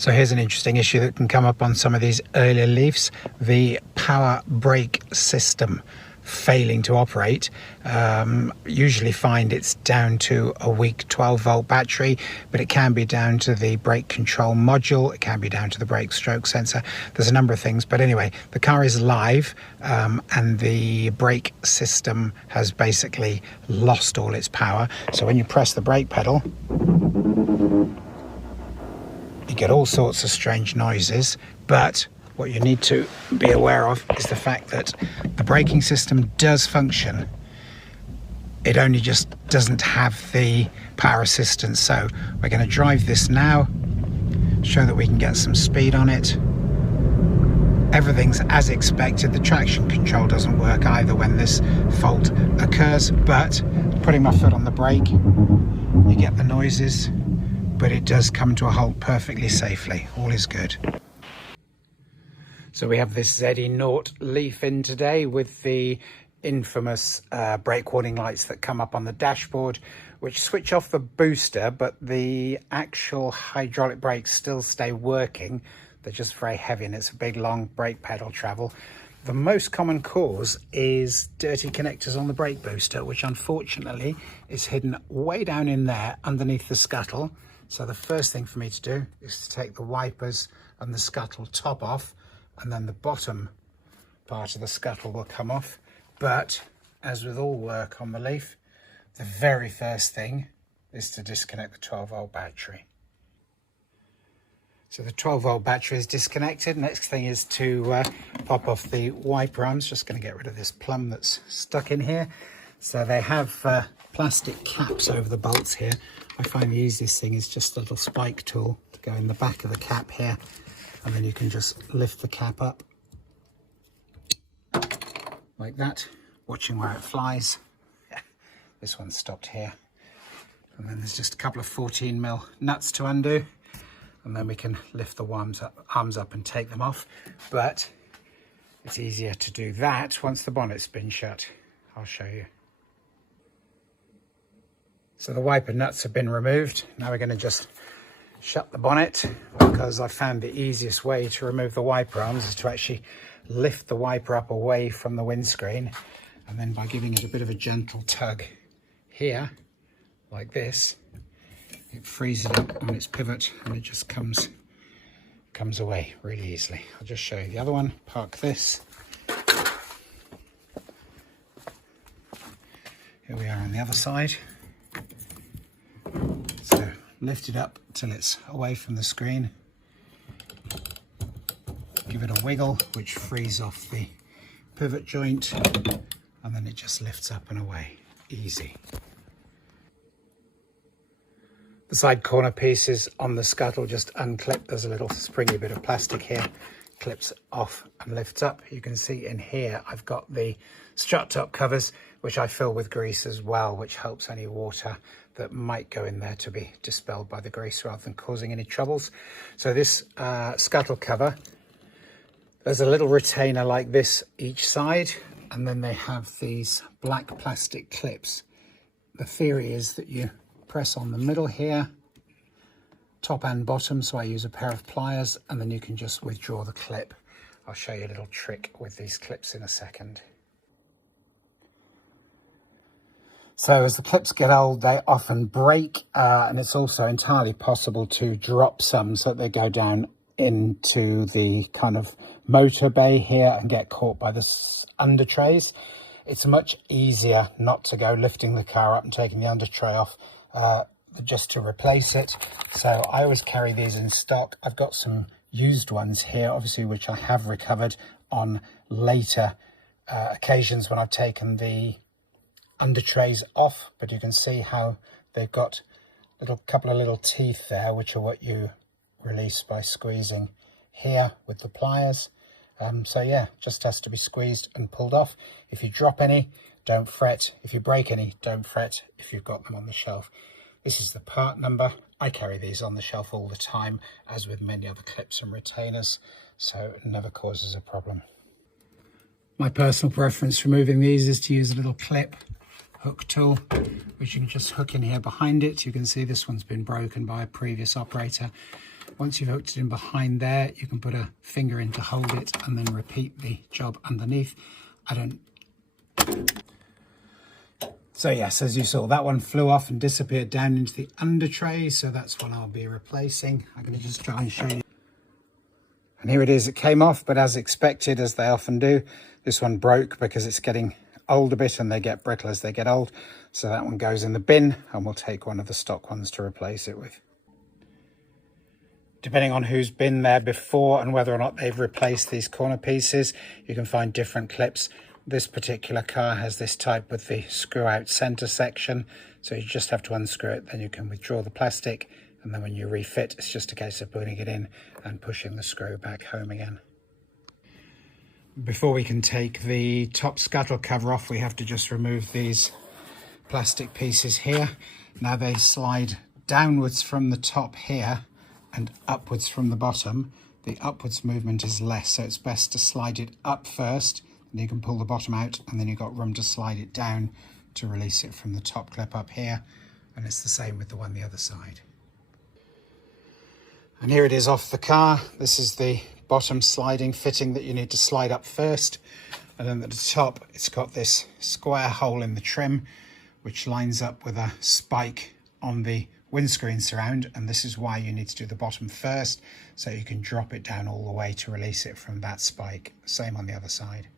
So here's an interesting issue that can come up on some of these earlier Leafs, the power brake system failing to operate. Usually find it's down to a weak 12-volt battery, but it can be down to the brake control module, it can be down to the brake stroke sensor. There's a number of things, but anyway, the car is live and the brake system has basically lost all its power. So when you press the brake pedal, you get all sorts of strange noises, but what you need to be aware of is the fact that the braking system does function. It only just doesn't have the power assistance. So we're going to drive this now, show that we can get some speed on it. Everything's as expected. The traction control doesn't work either when this fault occurs, but putting my foot on the brake, you get the noises, but it does come to a halt perfectly safely. All is good. So we have this ZE0 Leaf in today with the infamous brake warning lights that come up on the dashboard, which switch off the booster, but the actual hydraulic brakes still stay working. They're just very heavy and it's a big long brake pedal travel. The most common cause is dirty connectors on the brake booster, which unfortunately is hidden way down in there underneath the scuttle. So the first thing for me to do is to take the wipers and the scuttle top off, and then the bottom part of the scuttle will come off. But as with all work on the Leaf, the very first thing is to disconnect the 12-volt battery. So the 12-volt battery is disconnected. Next thing is to pop off the wiper arms. Just going to get rid of this plumb that's stuck in here. So they have plastic caps over the bolts here. I find the easiest thing is just a little spike tool to go in the back of the cap here, and then you can just lift the cap up like that, watching where it flies. Yeah, this one's stopped here. And then there's just a couple of 14mm nuts to undo, and then we can lift the arms up and take them off. But it's easier to do that once the bonnet's been shut. I'll show you. So the wiper nuts have been removed. Now we're going to just shut the bonnet, because I found the easiest way to remove the wiper arms is to actually lift the wiper up away from the windscreen, and then by giving it a bit of a gentle tug here like this, it frees it up on its pivot and it just comes away really easily. I'll just show you the other one. Park this. Here we are on the other side. So lift it up till it's away from the screen. Give it a wiggle, which frees off the pivot joint, and then it just lifts up and away. Easy. The side corner pieces on the scuttle just unclip. There's a little springy bit of plastic here. Clips off and lifts up. You can see in here I've got the strut top covers, which I fill with grease as well, which helps any water that might go in there to be dispelled by the grease rather than causing any troubles. So this scuttle cover, there's a little retainer like this each side, and then they have these black plastic clips. The theory is that you press on the middle here, top and bottom, so I use a pair of pliers, and then you can just withdraw the clip. I'll show you a little trick with these clips in a second. So as the clips get old, they often break, and it's also entirely possible to drop some so that they go down into the kind of motor bay here and get caught by the under trays. It's much easier not to go lifting the car up and taking the under tray off, just to replace it. So I always carry these in stock. I've got some used ones here, obviously, which I have recovered on later occasions when I've taken the under trays off, but you can see how they've got a couple of little teeth there, which are what you release by squeezing here with the pliers. So yeah, just has to be squeezed and pulled off. If you drop any, don't fret. If you break any, don't fret if you've got them on the shelf. This is the part number. I carry these on the shelf all the time, as with many other clips and retainers, so it never causes a problem. My personal preference for removing these is to use a little clip hook tool, which you can just hook in here behind it. You can see this one's been broken by a previous operator. Once you've hooked it in behind there, you can put a finger in to hold it and then repeat the job underneath. So yes, as you saw, that one flew off and disappeared down into the under tray, so that's what I'll be replacing. I'm going to just try and show you. And here it is, it came off, but as expected, as they often do, this one broke because it's getting old a bit and they get brittle as they get old. So that one goes in the bin and we'll take one of the stock ones to replace it with. Depending on who's been there before and whether or not they've replaced these corner pieces, you can find different clips. This particular car has this type with the screw out center section. So you just have to unscrew it, then you can withdraw the plastic. And then when you refit, it's just a case of putting it in and pushing the screw back home again. Before we can take the top scuttle cover off, we have to just remove these plastic pieces here. Now they slide downwards from the top here and upwards from the bottom. The upwards movement is less, so it's best to slide it up first, and you can pull the bottom out, and then you've got room to slide it down to release it from the top clip up here. And it's the same with the one the other side. And here it is off the car. This is the bottom sliding fitting that you need to slide up first. And then at the top, it's got this square hole in the trim, which lines up with a spike on the windscreen surround. And this is why you need to do the bottom first, so you can drop it down all the way to release it from that spike. Same on the other side.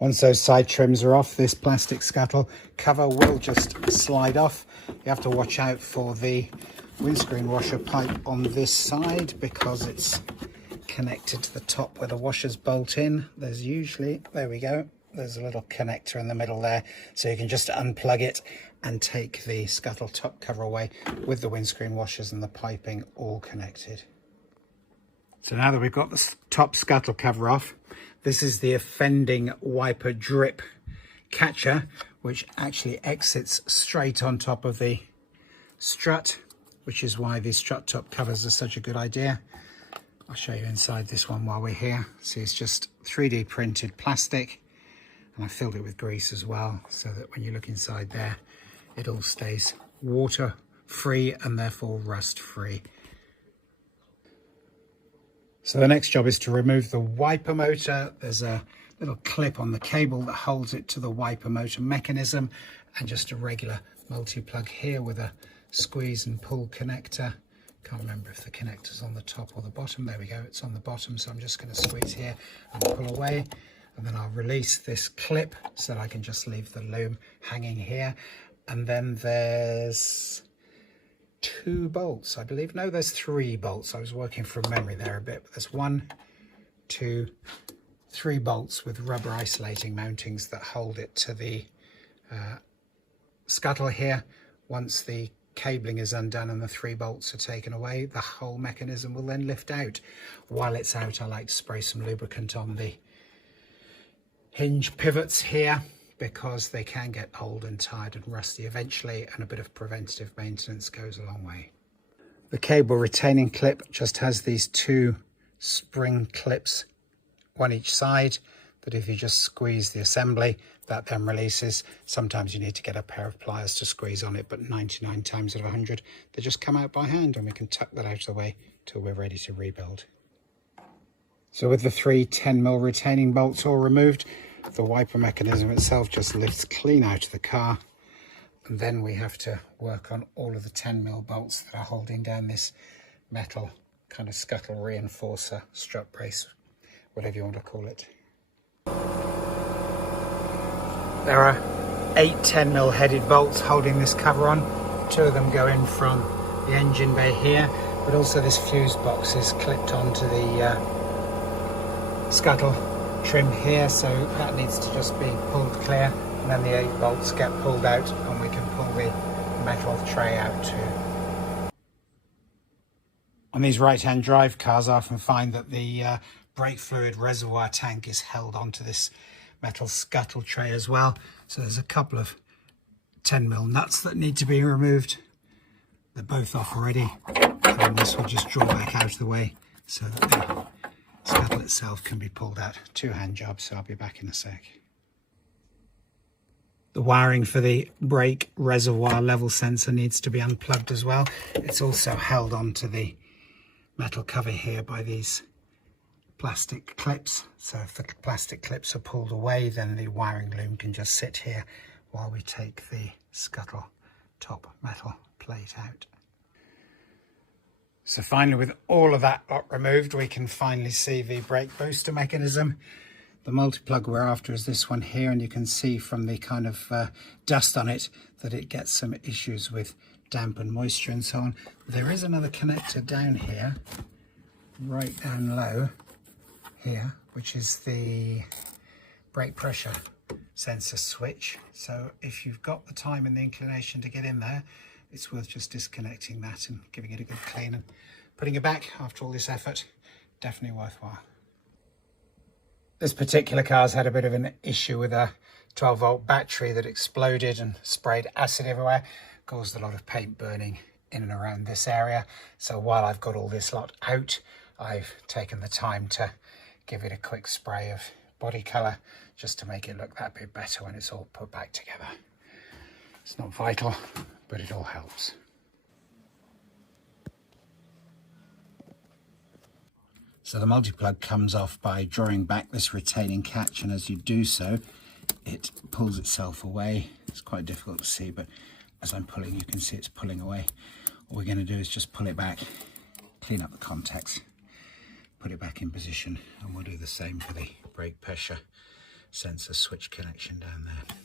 Once those side trims are off, this plastic scuttle cover will just slide off. You have to watch out for the windscreen washer pipe on this side because it's connected to the top where the washers bolt in. There's usually, there we go, there's a little connector in the middle there, so you can just unplug it and take the scuttle top cover away with the windscreen washers and the piping all connected. So now that we've got the top scuttle cover off, this is the offending wiper drip catcher, which actually exits straight on top of the strut, which is why these strut top covers are such a good idea. I'll show you inside this one while we're here. See, it's just 3D printed plastic, and I filled it with grease as well, so that when you look inside there, it all stays water free and therefore rust free. So the next job is to remove the wiper motor. There's a little clip on the cable that holds it to the wiper motor mechanism, and just a regular multi-plug here with a squeeze and pull connector. Can't remember if the connector's on the top or the bottom. There we go, it's on the bottom, so I'm just going to squeeze here and pull away, and then I'll release this clip so that I can just leave the loom hanging here. And then there's 2 bolts, I believe. No, there's 3 bolts. I was working from memory there a bit, but there's 1, 2, 3 bolts with rubber isolating mountings that hold it to the scuttle here. Once the cabling is undone and the 3 bolts are taken away, the whole mechanism will then lift out. While it's out, I like to spray some lubricant on the hinge pivots here, because they can get old and tired and rusty eventually, and a bit of preventative maintenance goes a long way. The cable retaining clip just has these 2 spring clips, one each side, that if you just squeeze the assembly, that then releases. Sometimes you need to get a pair of pliers to squeeze on it, but 99 times out of 100 they just come out by hand, and we can tuck that out of the way till we're ready to rebuild. So with the 3 10mm retaining bolts all removed, the wiper mechanism itself just lifts clean out of the car, and then we have to work on all of the 10mm bolts that are holding down this metal kind of scuttle reinforcer, strut brace, whatever you want to call it. There are 8 10mm headed bolts holding this cover on. 2 of them go in from the engine bay here, but also this fuse box is clipped onto the scuttle trim here, so that needs to just be pulled clear, and then the 8 bolts get pulled out and we can pull the metal tray out too. On these right-hand drive cars, I often find that the brake fluid reservoir tank is held onto this metal scuttle tray as well, so there's a couple of 10mm nuts that need to be removed. They're both off already, and then this will just draw back out of the way so that the scuttle itself can be pulled out. 2-hand job, so I'll be back in a sec. The wiring for the brake reservoir level sensor needs to be unplugged as well. It's also held onto the metal cover here by these plastic clips. So if the plastic clips are pulled away, then the wiring loom can just sit here while we take the scuttle top metal plate out. So finally, with all of that lot removed, we can finally see the brake booster mechanism. The multi-plug we're after is this one here, and you can see from the kind of dust on it that it gets some issues with damp and moisture and so on. There is another connector down here, right down low here, which is the brake pressure sensor switch. So if you've got the time and the inclination to get in there, it's worth just disconnecting that and giving it a good clean and putting it back after all this effort. Definitely worthwhile. This particular car's had a bit of an issue with a 12-volt battery that exploded and sprayed acid everywhere, caused a lot of paint burning in and around this area. So while I've got all this lot out, I've taken the time to give it a quick spray of body colour just to make it look that bit better when it's all put back together. It's not vital, but it all helps. So the multi-plug comes off by drawing back this retaining catch, and as you do so, it pulls itself away. It's quite difficult to see, but as I'm pulling, you can see it's pulling away. All we're going to do is just pull it back, clean up the contacts, put it back in position, and we'll do the same for the brake pressure sensor switch connection down there.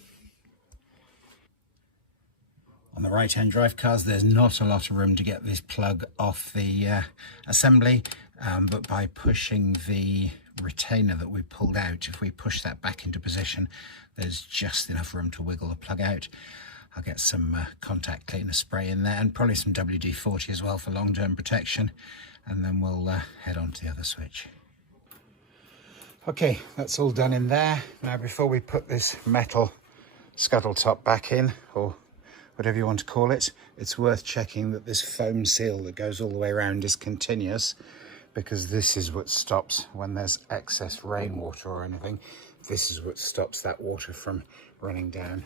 On the right-hand drive cars, there's not a lot of room to get this plug off the assembly, but by pushing the retainer that we pulled out, if we push that back into position, there's just enough room to wiggle the plug out. I'll get some contact cleaner spray in there and probably some WD-40 as well for long-term protection, and then we'll head on to the other switch. Okay, that's all done in there. Now before we put this metal scuttle top back in, or whatever you want to call it, it's worth checking that this foam seal that goes all the way around is continuous, because this is what stops when there's excess rainwater or anything. This is what stops that water from running down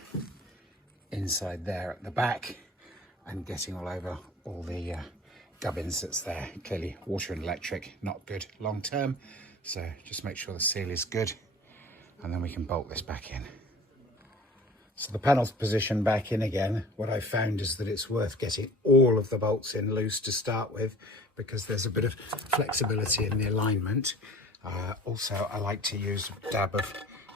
inside there at the back and getting all over all the gubbins that's there. Clearly water and electric, not good long term, so just make sure the seal is good, and then we can bolt this back in. So the panel's positioned back in again. What I've found is that it's worth getting all of the bolts in loose to start with, because there's a bit of flexibility in the alignment. Also, I like to use a dab of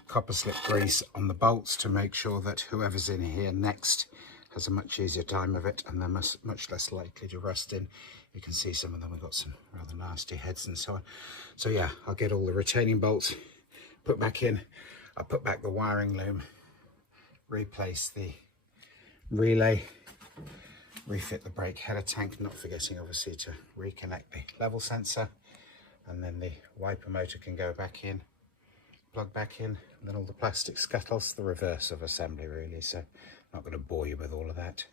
copper slip grease on the bolts to make sure that whoever's in here next has a much easier time of it, and they're much less likely to rust in. You can see some of them have got some rather nasty heads and so on. So yeah, I'll get all the retaining bolts put back in. I'll put back the wiring loom, replace the relay, refit the brake header tank, not forgetting obviously to reconnect the level sensor, and then the wiper motor can go back in, plug back in, and then all the plastic scuttles, the reverse of assembly really, so I'm not going to bore you with all of that.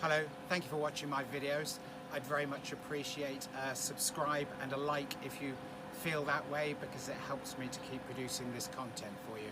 Hello, thank you for watching my videos. I'd very much appreciate a subscribe and a like if you feel that way, because it helps me to keep producing this content for you.